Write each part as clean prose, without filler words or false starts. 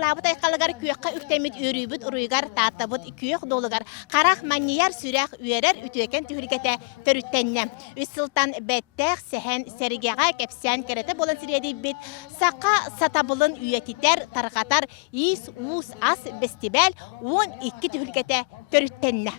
ылабыт айқалыгар күйекка үктемит өрүбүт уруйгар тааттабыт күйек долугар карак маннияр сүрәк үерер үтөкен түһүлгете төрүттенне. Үсылтан беттех сехен сергега кепсен керете болан сиреди бит сака сатабылын үйетитер таргатар ис ус ас бестибел 12 түһүлгете төрүттенне.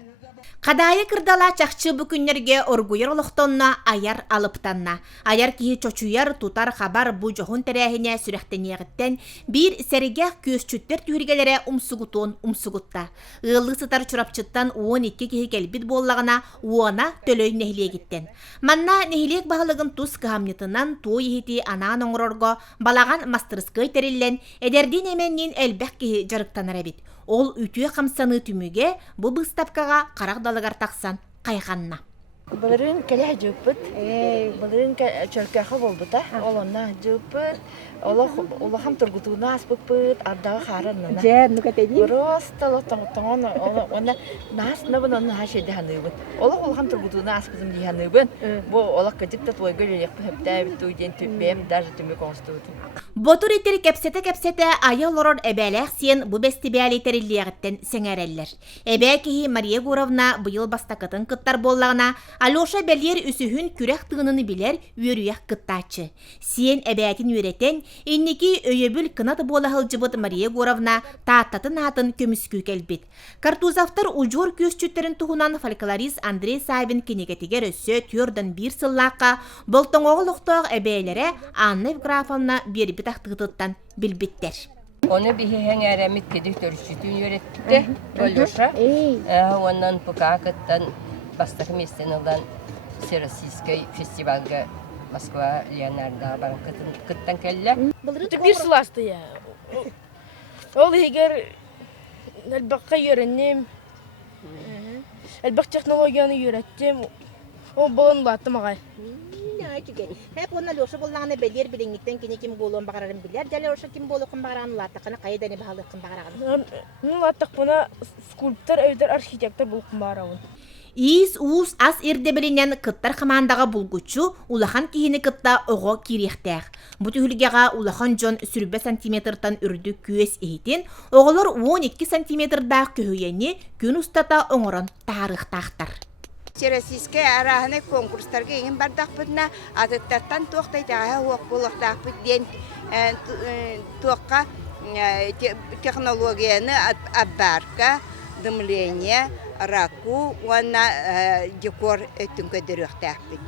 Кадайы кырдала чакчы бүкүннерге оргуйар олохтонна аяр алыптанна. Аяр кихи чочуяр тутар хабар бу жохун терехине сүрехтенегіттен бир серегех көсчүттер түйіргелері умсугутта. Ыылы сытар чурапчыттан 12 кихи келбит боллагына уона төлөй нехилегиттен. Манна нехилег бағылығын тус кыхамнетынан той ехити анаан оңырорго балаган мастырыскай териллен эдердин эменнин элбек кихи жарыктанар эбит. Ол үтüе қамсаны түміге бұ бұстапкаға қарақ далығар тақсан қайғанна. Бұлырын кәлі жүппіт, бұлырын чөркәқі болбыта, олонна жүппіт, олахам тұргутуына аспыппыт, ардағы қарынына. Жән, нүкәтәді? Просто тоңын, оны насына бұн оны хашеде ханыбын. Олахам тұргутуына аспызым дейханыбын. Бұл олақ кәдікті тойғы жөлекпі хөптәбіт үйден түппем, даже түмі конституты. Ботур итер кепсете айыл орор эбелек сен бу бестибиали териллиягыттен сеңереллер. Эбекихи Мария Гуровна быйыл бастакытын кыттар боллагына Алёша Белер үсүхүн күрек тыгыныны билер үйөрүяк кыттачы. Сен эбетин үйретен инники өйөбүл кынат болахылжыбыт Мария Гуровна тааттатын атын көмүскү келбит. Картузавтар ужур көсчүттерин туһунан фольклорист Андрей Сабин кинегетигер өссө түрдөн бир сыллакка болтоңогул октоог эбейлере Анна Евграфовна бербит ақтығыттан білбіттер. Оны бігі әңәремет кедік төрішітін үйретті, Алёша. Онан бұқа қыттан бастық местен олдан Всероссийский фестивальға Москва Леонардо барын қыттан кәлі. Bir sılastı ya. Ol егер әлбаққа үйренем, әлбақ технологияны үйреттім, ол болын латтым ағай. Hep onlar Alёша bollarını belir bilinlikten kini kim bolun bağırarım bilir. Deli Alёша kim bolu kim bağıran lattakını kayıdani bağlı kim bağıran. Bunu lattak buna skulptör, evder, arşitektör bolu kim bağıran. Ис ус ас ирде билинен кыттар командаға булгучу улахан кихини кытта ого кирехтер. Бу түһүлгега улахан жон сүрбе сантиметртан үрдү күес ehitин, оголор 12 сантиметрда көһүйени күн устата оңорон тарыхтактар. Всероссийский араханы конкурстарга еңін бардақпытына атыттаттан тоқтайтаға оқ болықтақпыт ден тоққа технологияны аббарка, дымление, раку, уанна декор өттін көдіріқтақпыт.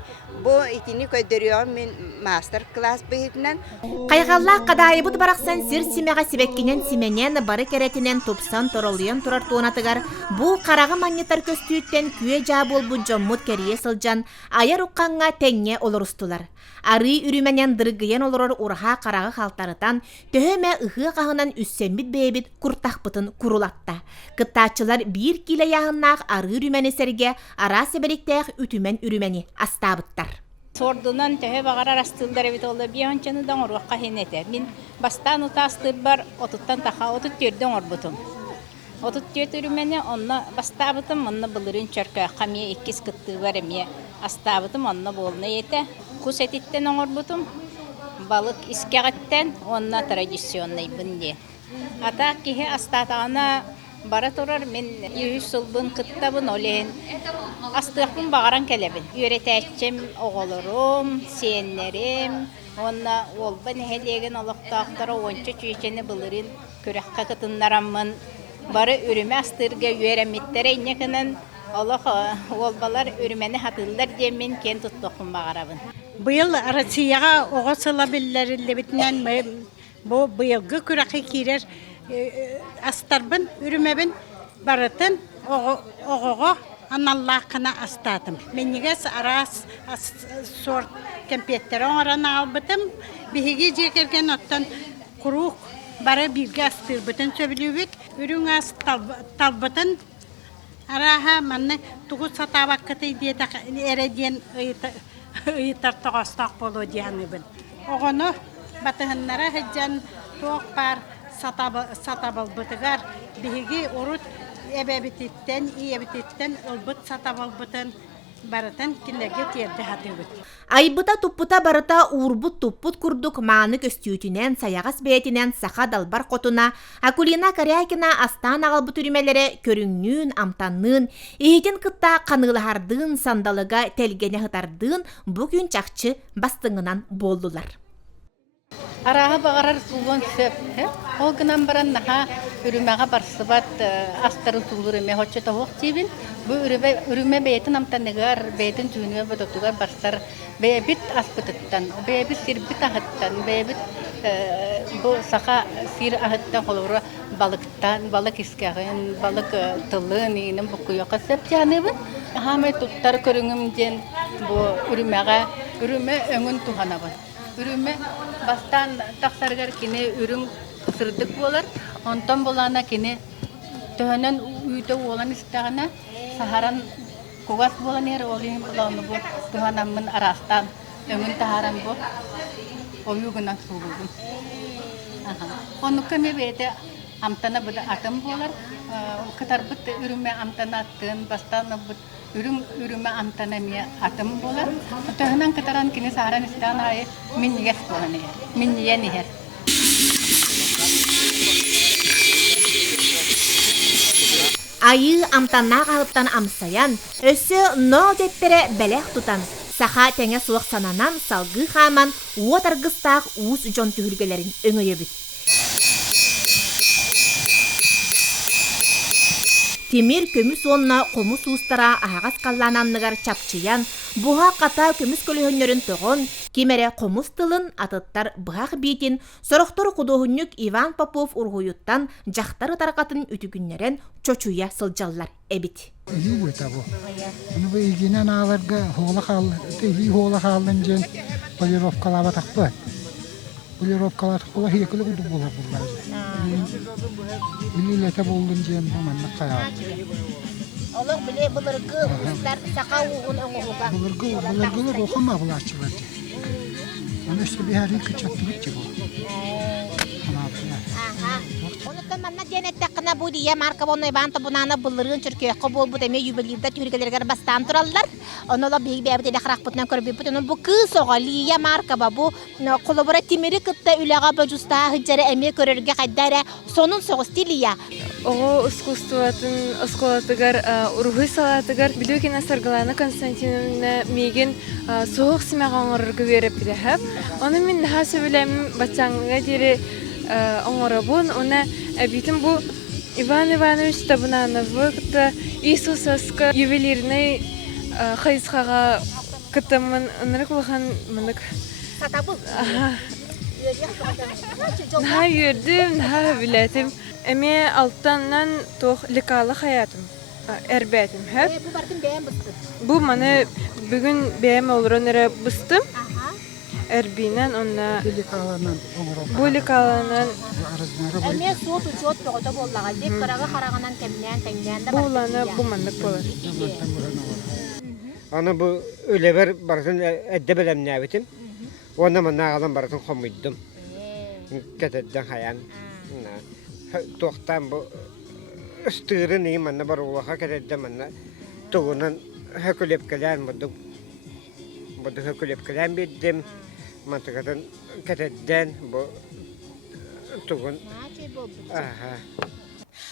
Бұл итini көдіріғым мен мастер-класс бұйытынан. Қайғалла қадайыбыд барақсан сир симеға сибеккенен сименен бары керетінен топсан торолуен тұрар туынатыгар бұл қарағы маннетар көстүйіттен күйе жа бол бұл жоммут керие сылжан аяр ұққанға тәңе олырыстылар. Ары үріменен дыргыен олырыр ұрға қарағы қалтарытан төһөмә ұғы қағынан үссенбіт бейбіт құртақпытын құрулатта. Кыттачылар бір киле яғыннақ ары үрімені сәрге ара себеліктәқ үтімен үрімені астабыттар. Сордунан төһө багарар астылдар бит олда биянчаны даңорга хенете. Мин бастан утастыр бар отуттан таха отут төрдөн орбутум. Отут төрүмени онна бастабытым онна былырын чарка камия эккис кытты бар эме астабытым онна болна ете. Кус этиттен орбутум. Балык искегеттен онна традиционный бинде. Ата кихе астатана бара турар мен 100 сылбын кыттабын олен. Астыqpın bağaran kelebin. Öğreteceğim oğullarım, seyenlerim. Onunla olba nehelegen olaqtaqtara onca çüyçeni bilirин. Körəkka kıtınlaramın. Barı ürüme astırga öğrenmettere innekinin olbalar ürümeni hatırlar diye men ken tuttuqpın bağarabın. Bu yıl Rusiyaga oğa sılabilirli bitinen bu yılgı kürek'i kirer astarbın, ürümebin baratın oğa Anallaqına astadım. Meniges aras sort kempettere oran albatım. Bihigi jekergen ottan kuruk bara bilgi astırbatın söylübük. Ürün as talbatın araha manne tuğu satavakkatı diye erediyen ıyıtar toğastaq bolu diyanıbın. Oğunu batıhınlara hıccan toğpar satabalbatıgar bihigi urut ebebititten, iyebititten olbut satabalbatın барытын килерге тиерде хатыбыт. Айбыта туппута барыта уурбут туппут курдук мааны көстүүтүнен саягас бээтинен саха далбар котуна Акулина Корякина астан агалбы түрүмелери көрүңнүүн амтаннын ийдин кытта каныылахардыын сандалыга телгене хытардыын бу күн чакчы бастыңынан болдулар. Араға бағарар сулон сөп. Ол гынан баран наха үрімеға барсыбат астары сулыр эме хоча тоғық тибин. Бу үріме бейтін амтанығар, бейтін түйінуе бұдықтығар барсар бейбіт аспытыттан, бейбіт сирбіт ағыттан, бейбіт bu saka sir ahıtta kolora balıktan, balık iskağın, balık tılığın inin bu kuyaka sep canıbın. Hame tuttar körüngümden bu ürüme öngün tuhanabın. Ürüme bastan taksargar kine ürün ısırdık bolar. Ondan bolana kine töhenen uyda olan istağına saharan kugas bolan yer olayım bulanı bu tuhanamın arastan öngün taharan bu. Oyugunak sulugun. Onu kami bede amtana bede atam bolar. Katar bede ürüme amtana attın, bastan ürüme amtana miye atam bolar. Töhenen kataran kini saharan istana ay min yes bolan yer, min yeni yer. Ayı amtanna kalıptan amsayan, ösü no dettere belek tutan. Saha tenge soğuk sananan salgı haman uwa targıstaq uus ujon tühülgelerin öngöybüt. Temir kömüs onuna komus uustara ahağas kallananlıgar çapçıyan, buha kata kömüs kölühönlerin toğun, kemere komus tılın atıttar bıhaq bitin, soroktor kudohunyuk Ivan Popov urguyuttan jaxtarı tarakatın ütügünleren çoçuya sıljallar ebit. İyi bu tabu. Bunu bu ilginen ağlarga hoğla kalınca polirovkalar bataklı. Polirovkalar takılı hiyekli kudu bulurlar. Millete bulunca hemen kayar. Allah bile bulurgu uuslar saka uğun öngüğüga. Bulurgular okuma bulaşçılar. Onu işte bir her iki çattırık gibi. Ondan manna denette qına bu diye marka bunu banta bunana bulurun Türkiye qabul bu deme yubilirde Türkiye'ler bastan turallar. Onu la bir bebe de xaraq butdan körüp butun bu kız oğaliye marka bu kolaboratimeri kıtta ülaga bajusta hıcara emek körürge qaddara sonun soğustiliya. Ого искусствотын осколатыгар урухуй салатыгар билүүкина Саргалана Константиновна мигин соғық симаға оңырырғы беріп бідәхіп. Оны мен наха сөйлем бачаңға дере оңырабын. Оны әбитім бұл Иван Иванович Табунановы кітті Иисусовска ювелирный қайысқаға кіттімін ұнырық бұған мұнық. Сатабыл. Наха үйірдім, наха білетім. Эме алтаннан тоқ ликалы хаятым, әрбәтім, хэп? Bu barkın bəyəm bıstı. Bu mani bugün bəyəm olurun әрі bıstım. Әрбинен onunla bu likalarından Əmək soğut uçot toğuda bollağa deyip qırağı qarağından təmləyən təngləyən də bu olanı bu manlık olur. Ana bu ölever barasın edde belem nəbitim. Ona manna ağalan barasın xomuydum. Ketedden hayan. Toqtan bu ıstırı neyim manna bar oğlağa ketedden manna. Toğunan hökülep gelen budu. Budu hökülep gelen bildim. Mantıqadan ketedden bu toğun. Aha.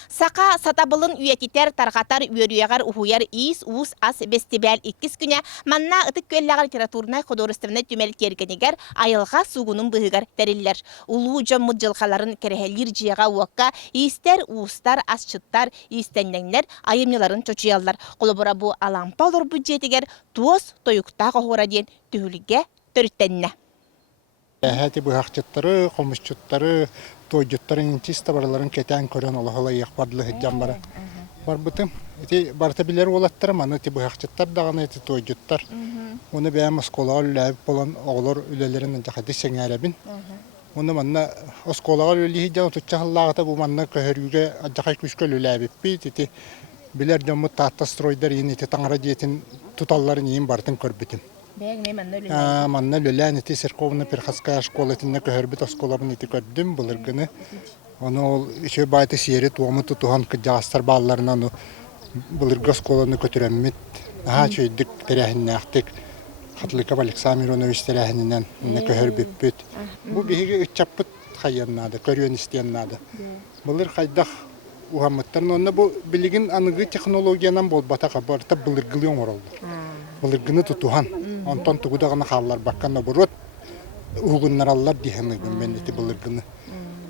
Saka satabılın üyetiter tarqatar üyerüyegar uhuyar is us as bestibel 2 güne manna ıtık kölləğar literaturna xodoristevne tümel kergeniger ayılğa sugunun bıhıgar teriller. Ulu jommu jılqaların kerehelir jiyaga uakka ister ustar asçıttar istenlenler ayımyaların çoçuyallar. Kolobora bu alampa olur budjetiger tuos toyukta qohora diyen tühülge törüttenne. Hadi bu hakçıtları, komuşçutları, toycutların intista baraların keten kören Allah'la yakbardılı hicam bara. Var bıtım. Eti bartabileri olattırım anı eti bu hakçıtlar dağına eti toycutlar. Onu beğen oskolağa lülebi olan oğlar ülelerinden cahadi sengerebin. Onu manna oskolağa lülebi hicam tutçahallağıta bu manna köhörüge acakay kuşka lülebi bit eti biler camı tahta stroyder yine eti tanrı diyetin tutalların yiyin bartın körbitim. Manna lülen eti serkovuna perhaskaya şkolatına köhörbit oskolabın eti kördüm bulurgını. Onu işe baytı siyeri tuğamı tutuhan kıcağıstar bağlarına onu былырга сколаны көтөрәммит. Аха чөйдік тәрәхіннәқтік. Хатлыков Александр Иванович тәрәхінінен көһөр бүппүт. Бу биһиге ытчаппыт хайяннады, көрүөн истияннады. Былыр хайдах уһаммыттан онна бу билигин аныгы технологиянан болбата кабарта былыргылыон оролду. Былыргыны тутухан. Онтон тугудагына халлар бакканна бурут. Угуннараллар дихемегин меннети былыргыны.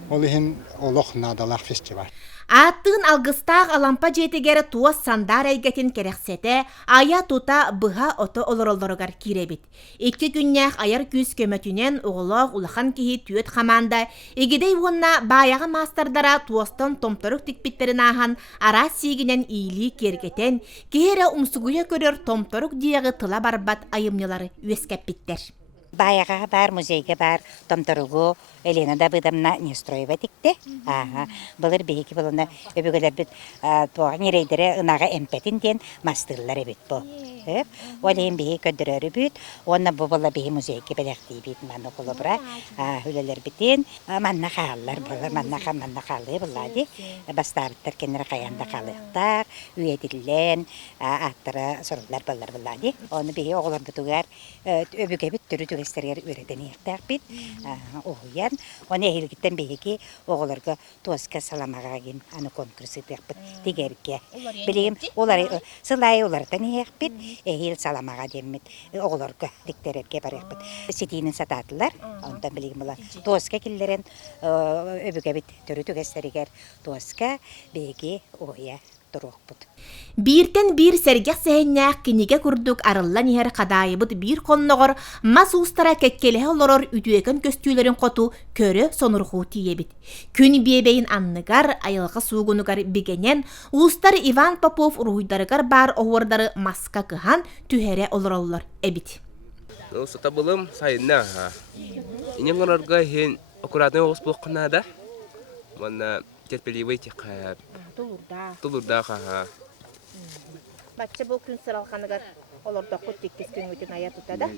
Ол ихин олох надалах фестиваль. Аттын алгыстаах алампа жетегері туас сандар әйгетін керексете, ая тута бұға ото олороллорогар киребит. 2 күннәк аяр күз көмөтінен оғылақ улахан кихи түйет хаманда, егедей онна баяғы мастардара туастан томторук тикпиттерін ахан ара сигінен ийлі кергетен, кеhere умсугуя көрер томторук диягы тыла барбат айымнылары үескәппиттер. Баяға бар, музейге бар, томторугу Елена да быдамна не строева тикте. Былыр бейки болуна өбігілер біт туған ерейдері ұнаға әмпетін ден мастырлары біт бұл. Олейін бейі көдірері біт, онна бұл бұла бейі музейге бәліқті біт мәні құлы бұра. Үлелер бітен манна қалылар болар, манна қалы бұлады. Бастарыттар кенері қаянда қалықтар, үйеділен, аттыры сұрылар болар бұлады. Оны бейі оғылар бұтығар өбіге біт түрі түгестергер өреден ектақ біт. Оғыян, оны әйілгіттен бейге оғыларға туасқа саламағағын аны конкурсы тәқпіт тегерге. Білейім, сылай олардан еқпіт, әйіл саламаға деммет оғыларға тектерерге бар еқпіт. Сетейінің сататылар, ондан білейім олар. Туасқа келдерін өбіге біт түрі түгестерігер туасқа бейге оғыя. Биртен бир сәргәк сәһеннәк кинеге күрдүк арыллан иһәр кадайыбыт бир конногор мас устара кеккелеһе олорор үтүекен көстүйләрен коту көрө сонурху тиебит. Күн биебейин анныгар айылга сугунугар бигенен устар Иван Попов уруйдарыгар бар оордары маска кыхан түһәре олороллар эбит. Сота булым сайынна. Инен олорга хен аккуратный ос блокнада. Мана терпеливый текап. Тулурда ха. Бачча бу күн сыралханыгар олорда коттик кескен өтен ая тутада.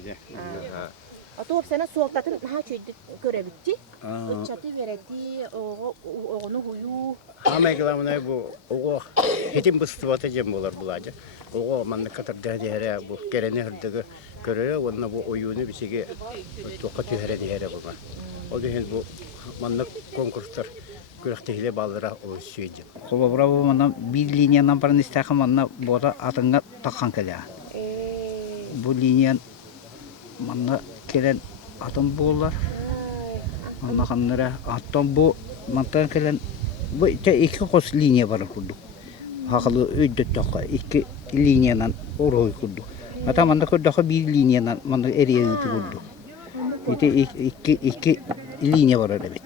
Атоп сена суалтатын ха чөйдүк көрөбүтти. Өччаты берети огону хую. Хамайгыламына бу ого хетим быстыбата жем болар булажа. Ого манна катарда дере бу керене хырдыгы көрө, онна бу оюну бисиге тока төһөрө дере булма. Ол деген бу манна конкурстар күрәктәһиле баллара олышыйды. Холобра бу манна бир линиянан баран истәхә манна бода атыңга таккан келә. Бу линия манна келен атым булар. Манна ханнара атым бу мантан келен бу ике кос линия бар курду. Хакылы өйдө такка ике линиянан орой курду. Ата манна курдага бир линиянан манна эриен курду. Ике линия бар бит.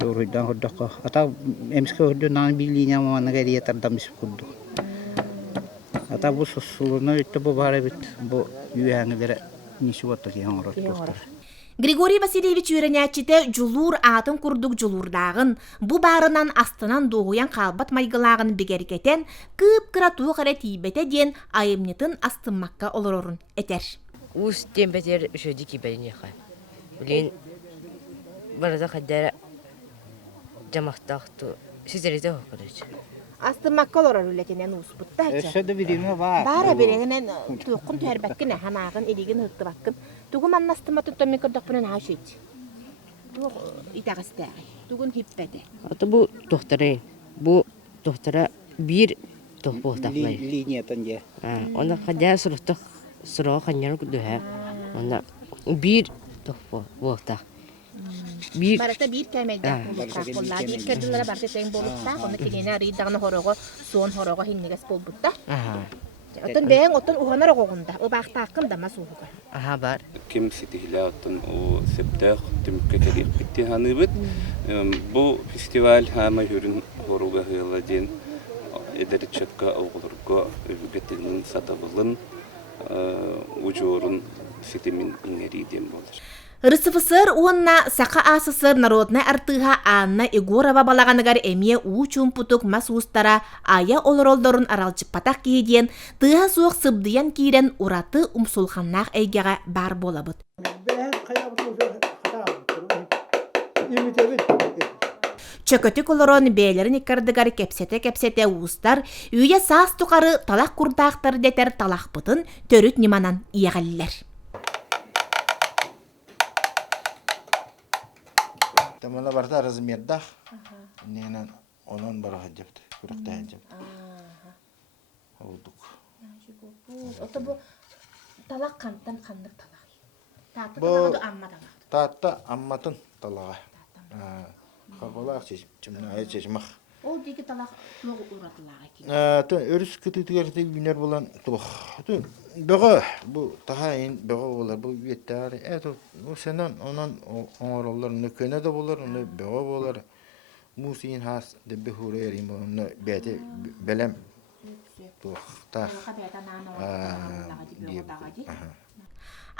Yoruydan hodaka ata emske hoddo nan bilinya mana gariya tardam iskudu ata bu sosuluna itte bu bare bit bu yuhangere nişuwatta ki hangrot dostlar. Григорий Васильевич үйренячите жулур атын курдук жулурдагын бу барынан астынан doğuyan қалбат майгылагын бигергетен кып-кыра туğara тибете ден айымнытын астынмакка олорорун этер. Ус тембетер шөдики бәйнеха. Билен барада хаддара Jamaqtaqtu sizleride okuducu. Астынмакка олорор үлетенен успутта ача. Şöyle birine var. Бара беренен туқун төрбәккин ханагын элиген ыттыбаккын. Тугум аннастыма туттамын көрдөх бүнен хашыт. Туг итагыстагы. Тугун хиппете. Аты бу доктора, доктора бир тохбоқтақлай. Линиятан же. Оны қадя сұрау қаньяр күдіға. Оны бир тохбоқтақ. Барата бир кәмәдә коллар диккәдәләр барта тәң булыкта, аны кигенә ридагны хорого, сон хорого хиннегәс булбутта. Отон бәң отон уханар огында, о бакта акын да масууга. Бар. Ким ситихлә отон о септах тимкәтәгә битте ханыбыт. Бу фестиваль һәм йөрен хорога хыладен эдәрчәккә огылырга үгәтелнең сатабылын учурын ситемин иңериден булыр. РСФСР уонна сақа АССР народная артыға Анна Егорова балағаныгар әмие уучун путук мас устара ая олоролдорун аралчыппатақ кейден тыға суық сыбдыян кейрен ураты умсулханнақ әйгеға бар болабыд. Çökötük oloron beylerin ikkardıgar kepsete uustar, üye saas tukarı talak kurdağıtları deter talak bıtın törüt nimanan iyeğaliler. Tamala barda arazım yerdağ. Nenen onun bara hacaptı. Kurakta hacaptı. Olduk. Ota bu talak kantan kandık talak. Tatlı Bu talağı amma talak. tatta ammatın talağa. Kabalak çeşimne ayet çeşmek. O diki talak moğu uğratılağı ki. Örüs kütütügerdi günler bulan tuğ. Beğa bu tahayin beğa olar bu yeter. O senen onun oğrallar nökene de bolar, onu beğa bolar. Musin has de behurerim onu bete belem. Tuğ ta.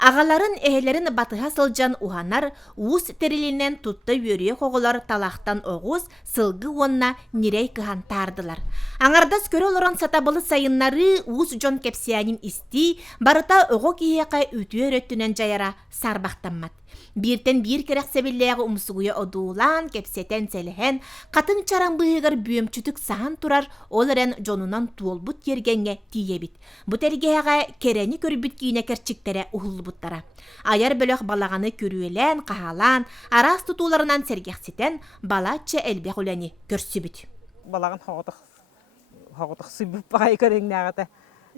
Ağaların ehlerin batıha sılcan uhanar, uus terilinden tutta yürüye koğular talaktan oğuz, sılgı onna nirey kıhan tardılar. Anardas körü oloran satabılı sayınları uus John Kepsiyanin isti, barıta oğu kiyeka ütü öğrettünen jayara sarbaktanmat. Birten bir kerek sebilleğe umsuguya oduulan kepseten selehen, katın çaran bıyıgar büyümçütük sahan turar, olaren John'unan tuolbut yergenge tiyebit. Bu tergeğe kereni körübüt kiyine kerçiktere uhullubuttara. Ayar bölük balağını körüelen, kahalan, aras tutularından sergeksiten, balatça elbek uleni körsübüt. Balağın hoğutuk sübüp bağay körüngnağıta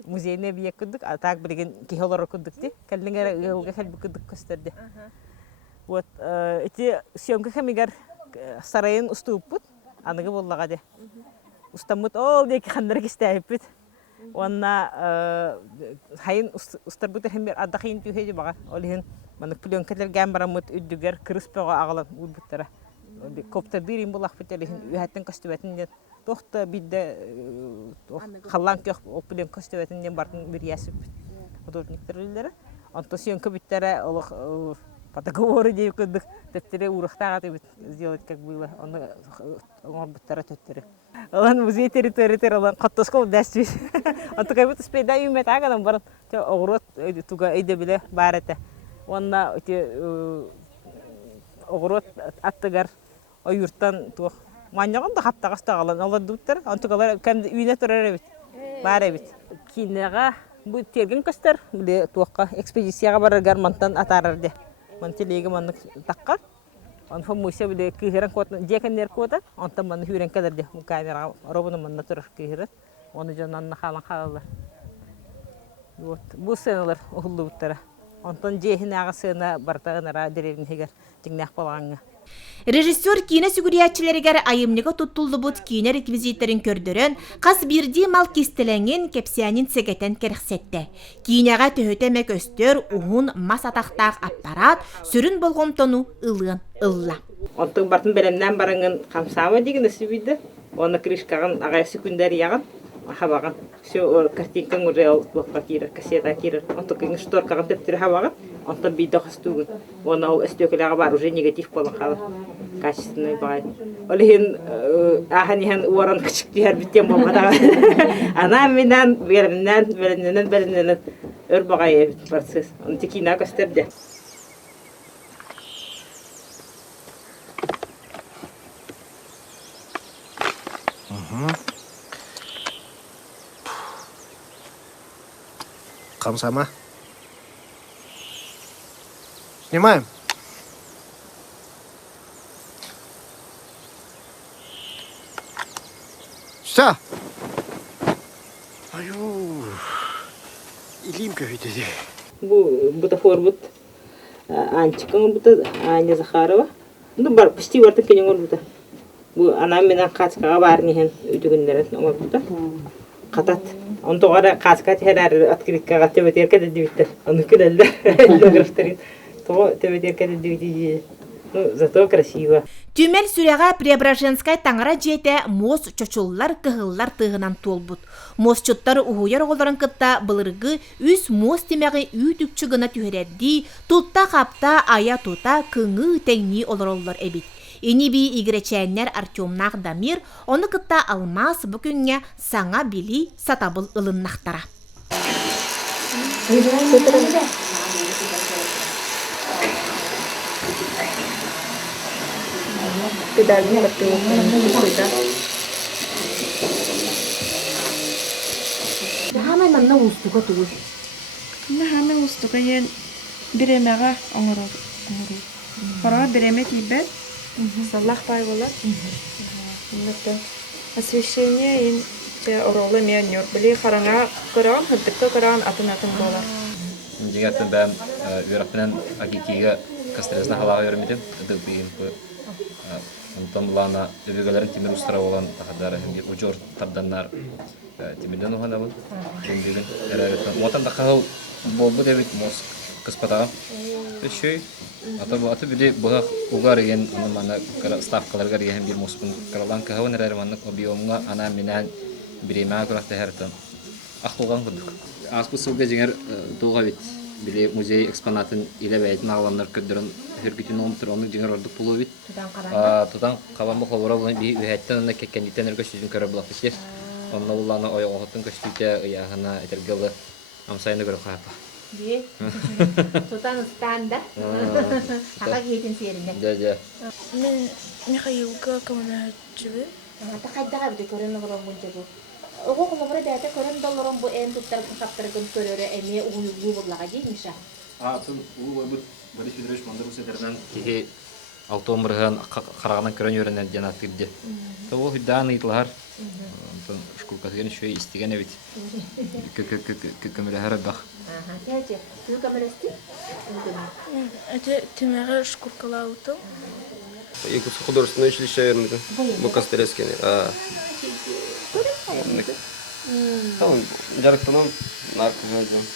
muzeyine biyek kürdük, atak bilgin kihoları kürdük de, kellingere ığılga kelbi kürdük kösterdi. Вот эти съемка хэмигэр сарайын уступпут аныгы боллага де устаммут ол деки хандар кистайппут онна хайын устарбут хэмер адахын түһеди бага олихин манык пленкалер гамбарамут үддүгер кырыспага агалан улбуттара коптер дирим булахпыт олихин үһәттен костубатын тохта бидде халлан көх пленк костубатын бартын бир ясып художниктерлер онто съемка биттере олох Патаговоры дейіп күндік, тәттері ұрықтаға дейіп сделать, как было, оны бұттара төттері. Олан музей территориятер, олан қаттосқол дәстіз. Онты қайбыт ұспейда үймет ағадан барын, оғырот туға өйді біле бар әті. Онна оғырот аттығар ойырттан туық. Маньяғын да қаптағаста қалан, олар дұттар, онты қалар кәмді үйіне тұрар әбіт, бар әбіт. Кейінеға бұл терген көстер, бұл туыққа экспедицияға барар гармантан атарарды. Мантилеге маннык такка. Он фамуся биле кыһыран кот жекеннер кота. Онтан манны хүрен калерде. Бу камера робуны манна турар кыһырат. Оны жоннан халан халалар. Вот. Бу сеналар уллуттара. Онтан жехинага сена бартагынара деревин хегер. Тиңнах балаңга. Режиссер кине сүгүриятчилеригер айымныга туттуллубут кине реквизиттерин көрдөрөн, кас бирди мал кистеленген Кепсиянин сегетен керексетте. Кинега төһөтеме көстөр, ухун мас атактаак аппарат, сүрүн болгомтону ылыын ылла. Онтан бартын белемнен барыңын камсаама деген өсүбүйдү. Оны кришкаган агайсы күндер яган. Хабаган. Все картинкан уже алып кира, кассета кира. Онтан кин шторкаган тептер хабаган. Онтан бийде хастугун. Оны ал өстөкөлөгө бар уже негатив болон калды. Качественный бай. Олихин аханихан уоран кычык дияр биттен болмада. Ана менен беренен өр багай процесс. Оны текина көстөрдү. Камсама. Снимаем. Все. Аю. Илимка видели. Бу бутафор бут анчикан бута Аня Захарова. Ну бар почти варта кененгор бута. Бу ана менен качкага бар нехен үтүгүндөрөт оңор бута. Катат. Онтогара качка терер открыткага тебетерке дебиттер. Аны күлелде. Графтарин. То тебетерке дебити. Ну, зато красиво. Тюмел сүрәгә Преображенскай таңара жете мос чочуллар кыһыллар тыгынан толбут. Мосчуттар уһуяр оголарын кытта былыргы үс мос темәге үтүкчү гына түһәрәдди, тутта капта ая тута кыңы теңни олороллар эбит. Ини-би игречәннәр Артемнах Дамир, оны кытта алмас бүкүнгә саңа били сатабыл ылыннактара. Gıdalını bakıyor. Hemen manna ustuka tuğur. Hemen ustuka yen biremeğe oңору. Para bireme tibet. Саллах пайголар. Нәтта освещение ин те оролы мен юр били хараңа көрән хәттә көрән атын болар. Дигәтен бәм юрапнан агикига кастрезна халага йөрмидем. Тыды бигин бу. Антамлана дөбегәләрен тимер устара булган тахадары һәм уҗор тарданнар тимердән угана бу. Дендеген әрәгәтен. Мотан да хал булды дип мос кыспата. Эшей ата бу аты биде буга угар ген мана ставкаларга ген бир моспун каралан кахавын әрәманны объемга ана менән биремә күрәтә һәртән. Ахтылган булдык. Аспысылга җиңер туга бит. Биле музей экспонатын илебәйтен алганнар көдөрөн хөргүтүн омтыр оны җиңер ордук булу бит. Тудан кабамы ховора булган би үһәттән аны кеккәндитен эргә сүзен көрә була кичә. Онны улланы оягатын көчтүтә ягына этергеле амсайны көрә капа. Ди. Тутан станда. Хага гетин серинде. Да. Мен Михаилка коммуначыбы. Та кайдага бит көрән ногрон мунчагы. Ого колобра дәтә көрән долларым бу эм туттар каптар гын көрөрө эме угулу булагы димиша. Тун у бу Борис Федорович Мандрусетерден ки алтомырган караганан көрән йөрәннән җанат китде. Тоо хиддан итлар. Тун шкулкаген шөй истигән бит. Көмеле һәрбах. Тәҗә, ту камерасты? Это тимәгә шкуркала утыл. Якутское художественное училище, верно, в Костерецке. Tamam, jarıktanım narkozum.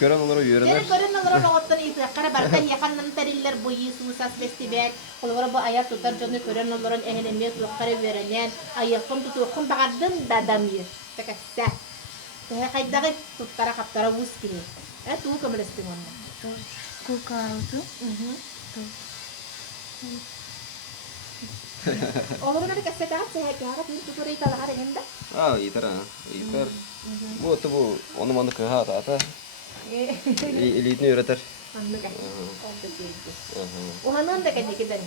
Gören onları yürüner. Görün onları oğuttan iyiklara bardan yakandan tariller boyu susas festival. Kolora bu ayak tutar canı görün onların ehlemeye tutkara verenen ayakım tutukum bağırdın dadamir. Takasa. Tehe kaydağı tutkara kaptara vuskini. Tu kamerastin onunla. Kukaldı. Olur mu kasete at sehe kâra bir tutarı talar elinde. Yeter ha. Yeter. Bu onu mandık ha ata. Elitini öğretir. Anlık. Ohanın da kendi gidelim.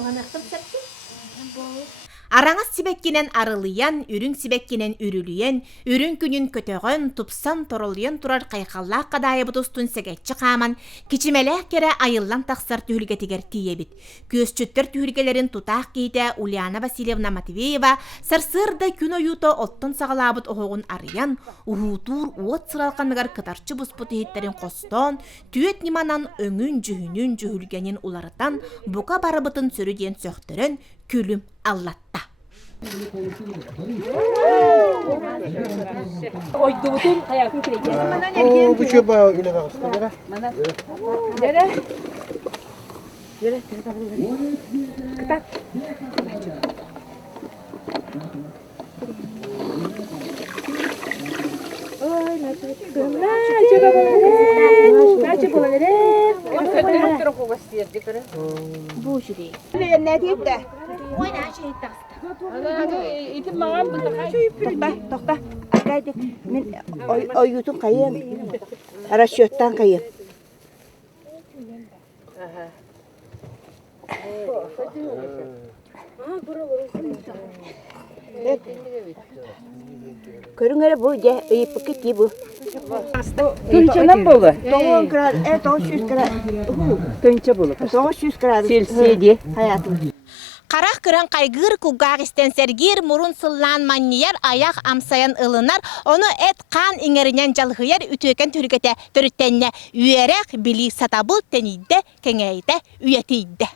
Ohan aktım sattı. Arаңас сибеккенен арылыян, үрүң сибеккенен үрүлүйен, үрүң күнүн көтөгөн, тупсан торолуян турар кайкаллаак кадайы бутустун сегетчи каман, кичимелек кере айыллан таксар түйүлге тигер тиебит. Көзчүттөр түйүлгелерин тутаак кейде Ульяна Васильевна Матвеева сарсырда күн оюто оттон сагалаабыт огогун арыян, ухутур уот сыралканыгар кытарчы буспут ихиттерин костон, түйет ниманан өңүн жүһүнүн жүһүлгенин уларытан бука барыбытын сөрүден сөктөрөн күлүм аллатта. Bu çöpa ile bakıştı. Toqta. Akaydık. Men oyutun kayın. Расчёттан kayın. Көрүңөр бу же ыйыппы ки бу. Тунчанан болу. 9 градус, 900 градус. Тунча болу. 900 градус. Селсиди. Hayatım. Қарақ көрін қайғыр күгғақ істенсергер мұрын сыллан маннияр аяқ амсаян ылынар, оны әт қан еңерінен жалғыяр үтөкен түргеті түріттенне үйерек білі сатабыл тәнейді кәңейді үйетейді.